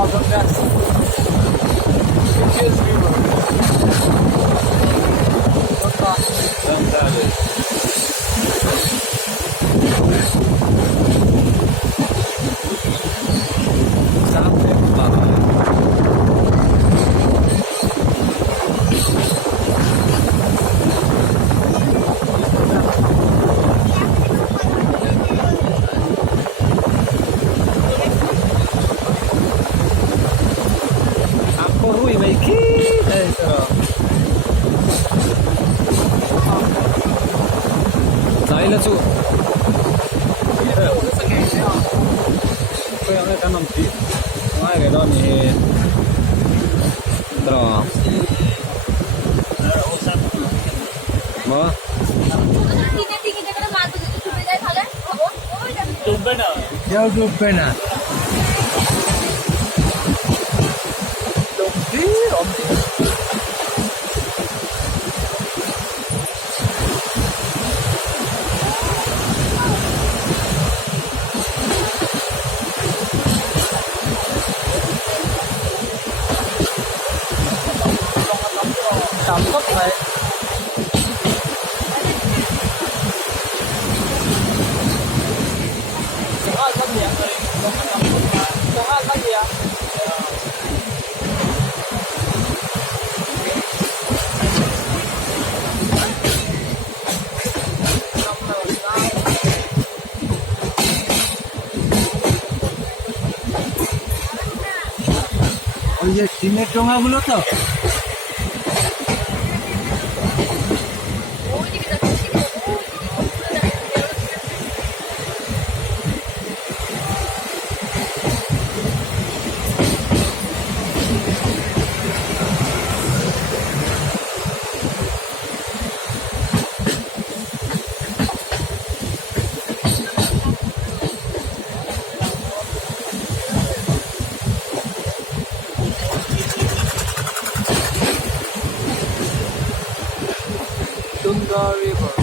of the best. It is river. Zu. Cái này cái nằm tí, ngoài cái đó thì đó. Mà. Chụp na. Cảm xúc này chẳng hạn cái gì vậy chẳng hạn cái gì ạ ওই যে সিমের টোঙাগুলো তো Tunga River.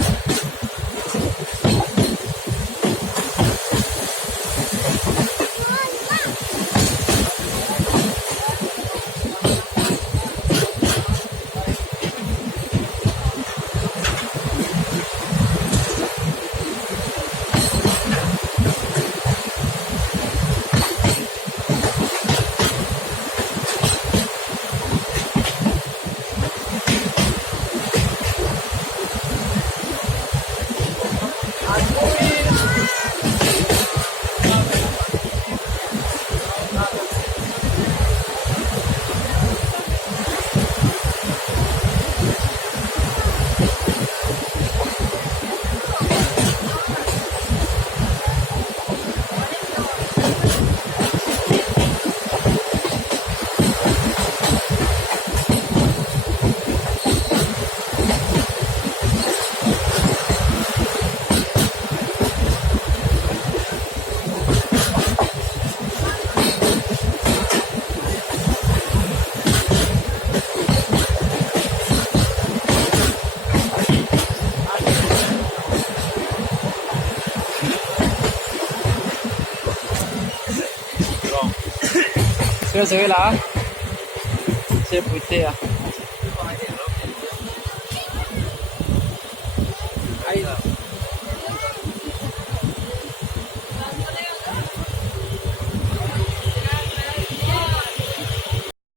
Dưới lá xe bụi tê à